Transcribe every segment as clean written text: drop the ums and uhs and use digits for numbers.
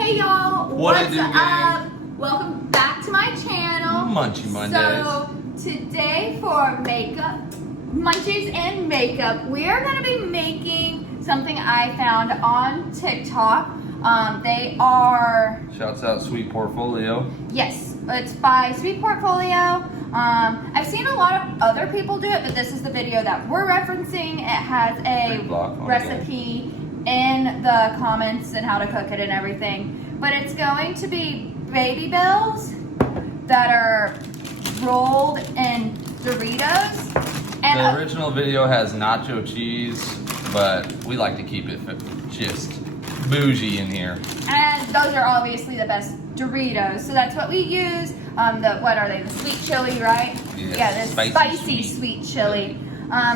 Hey y'all, What what's up? Welcome back to my channel. Munchy Mondays. So today for makeup, munchies and makeup, we are going to be making something I found on TikTok. They are... Shouts out Sweet Portfolio. Yes, it's by Sweet Portfolio. I've seen a lot of other people do it, but this is the video that we're referencing. It has a recipe in the comments and how to cook it and everything. But it's going to be babybels that are rolled in Doritos. And the original video has nacho cheese, but we like to keep it just bougie in here. And those are obviously the best Doritos. So that's what we use. What are they? The sweet chili, right? Yes. Yeah, the spicy sweet chili.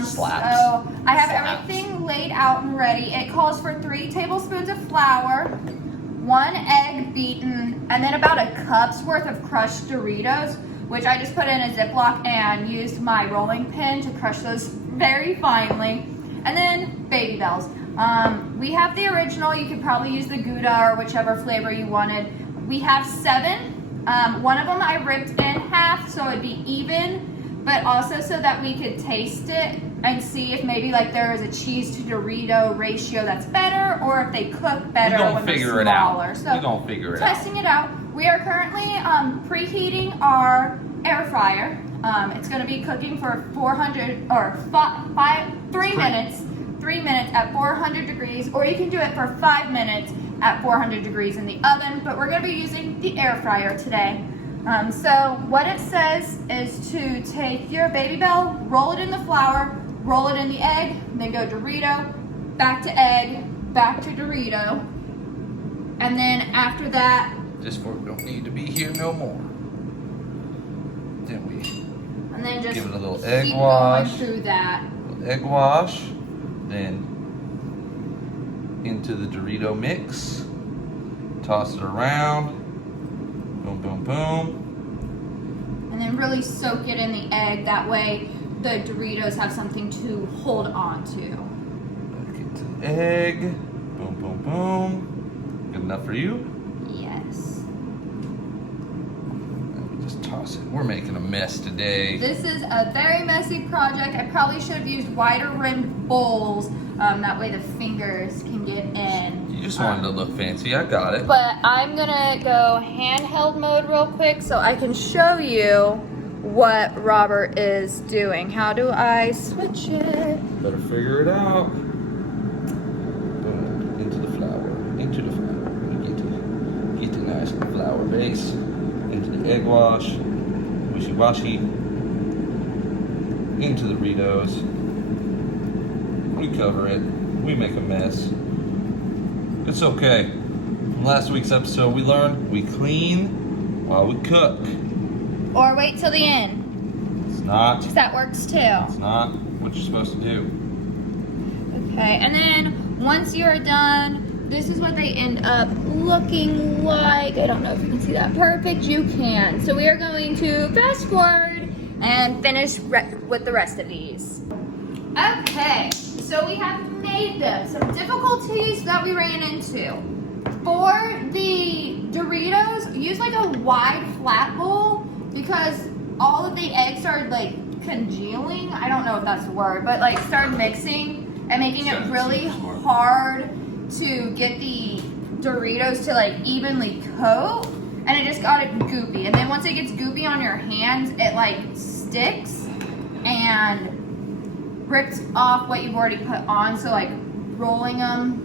Slaps. So I have everything laid out and ready. It calls for 3 tablespoons of flour, 1 egg beaten, and then about a cup's worth of crushed Doritos, which I just put in a Ziploc and used my rolling pin to crush those very finely. And then babybels. We have the original. You could probably use the Gouda or whichever flavor you wanted. We have 7. One of them I ripped in half so it'd be even, but also so that we could taste it and see if maybe like there is a cheese to Dorito ratio that's better, or if they cook better when they're smaller. So we're gonna figure it out. Testing it out. We are currently preheating our air fryer. It's going to be cooking for 3 minutes. 3 minutes at 400 degrees, or you can do it for 5 minutes at 400 degrees in the oven, but we're going to be using the air fryer today. So what it says is to take your babybel, roll it in the flour, roll it in the egg, then go Dorito, back to egg, back to Dorito, and then after that, this fork don't need to be here no more. Then we just give it a little egg keep wash. going through that. Egg wash, then into the Dorito mix, toss it around, boom, boom, boom. And then really soak it in the egg, that way the Doritos have something to hold on to. Back into the egg, boom, boom, boom. Good enough for you? Yes. And we just toss it. We're making a mess today. This is a very messy project. I probably should have used wider rimmed bowls. That way the fingers can get in. You just wanted to look fancy. I got it. But I'm gonna go handheld mode real quick so I can show you what Robert is doing. How do I switch it? Better figure it out. Boom. Into the flour. Into the flour. Get the nice flour base. Into the egg wash. Wishy-washy. Into the Doritos. We cover it. We make a mess. It's okay. From last week's episode, we learned we clean while we cook. Or wait till the end. It's not. That works too. It's not what you're supposed to do. Okay, and then once you're done, this is what they end up looking like. I don't know if you can see that perfect. You can. So we are going to fast forward and finish with the rest of these. Okay, so we have made them. Some difficulties that we ran into. For the Doritos, use like a wide flat bowl because all of the eggs started like congealing. I don't know if that's the word, but like started mixing and making it really hard to get the Doritos to like evenly coat, and it just got it goopy. And then once it gets goopy on your hands, it like sticks and rips off what you've already put on. So like rolling them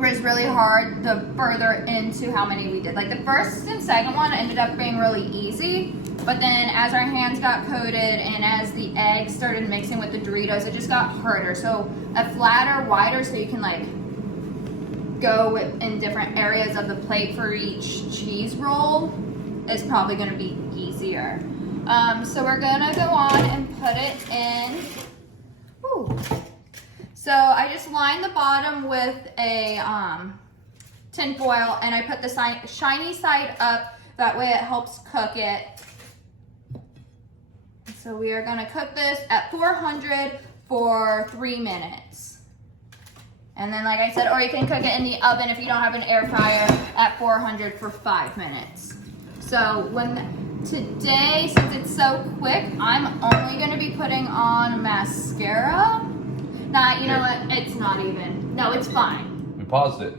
was really hard the further into how many we did. Like the first and second one ended up being really easy, but then as our hands got coated and as the eggs started mixing with the Doritos, it just got harder. So a flatter, wider, so you can like go in different areas of the plate for each cheese roll is probably going to be easier. So we're gonna go on and put it in. Ooh. So I just lined the bottom with a tin foil, and I put the shiny side up. That way it helps cook it. So we are gonna cook this at 400 for 3 minutes. And then, like I said, or you can cook it in the oven if you don't have an air fryer at 400 for 5 minutes. So today, since it's so quick, I'm only gonna be putting on mascara. Nah, you know what? It's not even. No, it's fine. We paused it.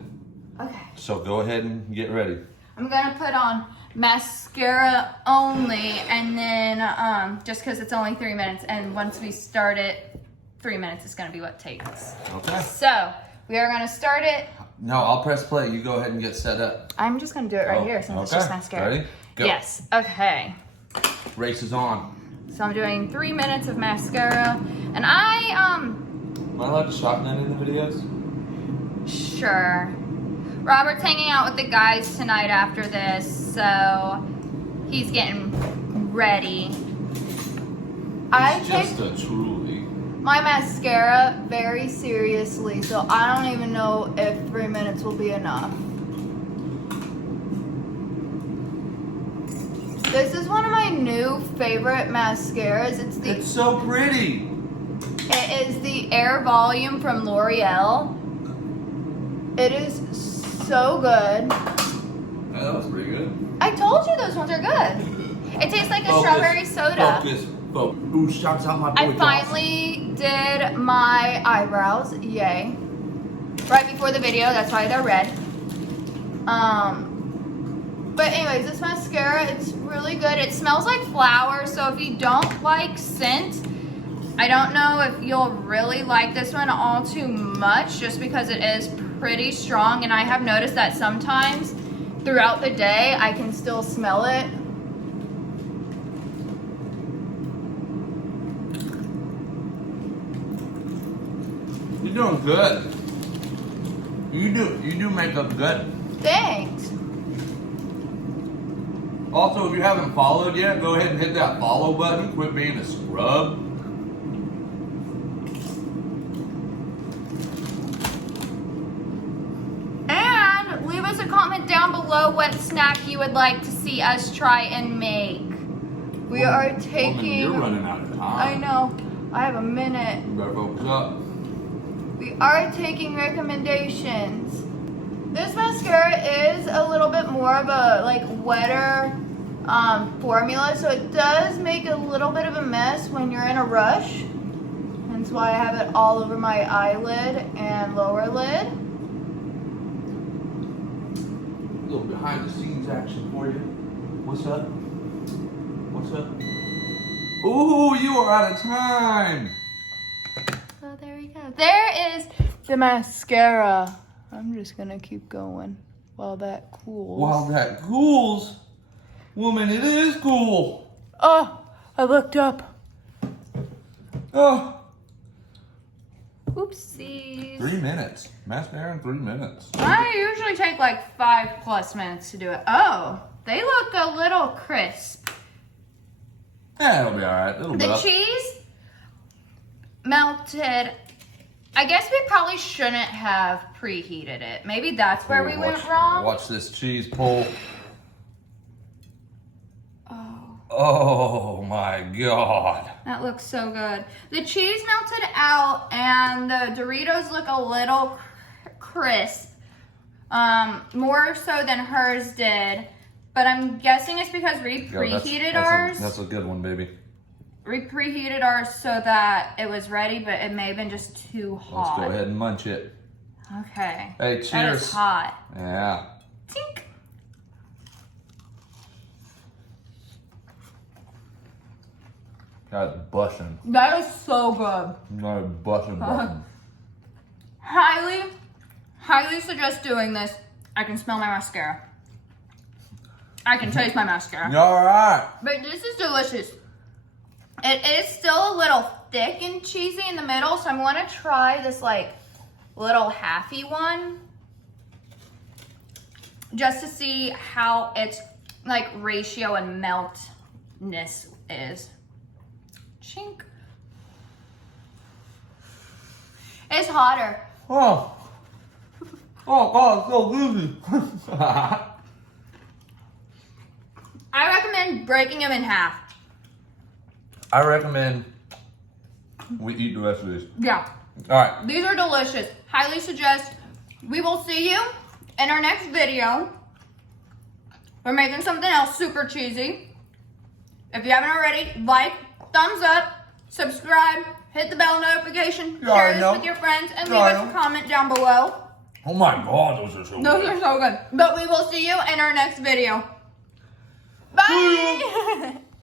Okay. So go ahead and get ready. I'm gonna put on mascara only, and then just because it's only 3 minutes, and once we start it, 3 minutes is gonna be what takes. Okay. So we are gonna start it. No, I'll press play. You go ahead and get set up. I'm just gonna do it right here since it's just mascara. Ready? Go. Yes. Okay. Race is on. So I'm doing 3 minutes of mascara, and Am I allowed to shotgun in the videos? sure. Robert's hanging out with the guys tonight after this, so he's getting ready. I It's take just a truly. my mascara very seriously, so I don't even know if 3 minutes will be enough. This is one of my new favorite mascaras. It's so pretty. It is the Air Volume from L'Oreal. It is so good. Yeah, that was pretty good. I told you those ones are good. It tastes like a strawberry soda. Focus. Ooh, shouts out my boy. I finally did my eyebrows. Yay. Right before the video, that's why they're red. But anyways, this mascara, it's really good. It smells like flowers, so if you don't like scent, I don't know if you'll really like this one all too much, just because it is pretty strong, and I have noticed that sometimes throughout the day I can still smell it. You're doing good. You do makeup good. Thanks. Also, if you haven't followed yet, go ahead and hit that follow button. Quit being a scrub. And leave us a comment down below what snack you would like to see us try and make. We are taking... Woman, you're running out of time. I know. I have a minute. You better focus up. We are taking recommendations. This mascara is a little bit more of a wetter formula, so it does make a little bit of a mess when you're in a rush. That's why I have it all over my eyelid and lower lid. A little behind the scenes action for you. What's up? What's up? Ooh, you are out of time. So there we go. There is the mascara. I'm just gonna keep going while that cools. While that cools, woman, it is cool. Oh, I looked up. Oh. Oopsies. 3 minutes. Mascara in 3 minutes. I usually take like 5+ minutes to do it. Oh, they look a little crisp. Yeah, it'll be alright. It'll The be up. cheese melted. I guess we probably shouldn't have preheated it. Maybe that's where we went wrong. Watch this cheese pull. Oh, Oh my god. that looks so good. The cheese melted out and the Doritos look a little crisp. More so than hers did. But I'm guessing it's because we preheated ours. That's a good one, baby. We preheated ours so that it was ready, but it may have been just too hot. Let's go ahead and munch it. Okay. Hey, cheers. That is hot. Yeah. Tink. Got it busting. That is so good. Got it busting. Highly suggest doing this. I can smell my mascara. I can taste my mascara. You alright? But this is delicious. It is still a little thick and cheesy in the middle, so I'm going to try this little halfy one. Just to see how its ratio and meltness is. Chink. It's hotter. Oh. Oh god, it's so gooey. I recommend breaking them in half. I recommend we eat the rest of this. Yeah. All right. These are delicious. Highly suggest. We will see you in our next video. We're making something else super cheesy. If you haven't already, like, thumbs up, subscribe, hit the bell notification, share this with your friends, and leave us a comment down below. Oh my God, those are so good. Those are so good. But we will see you in our next video. Bye!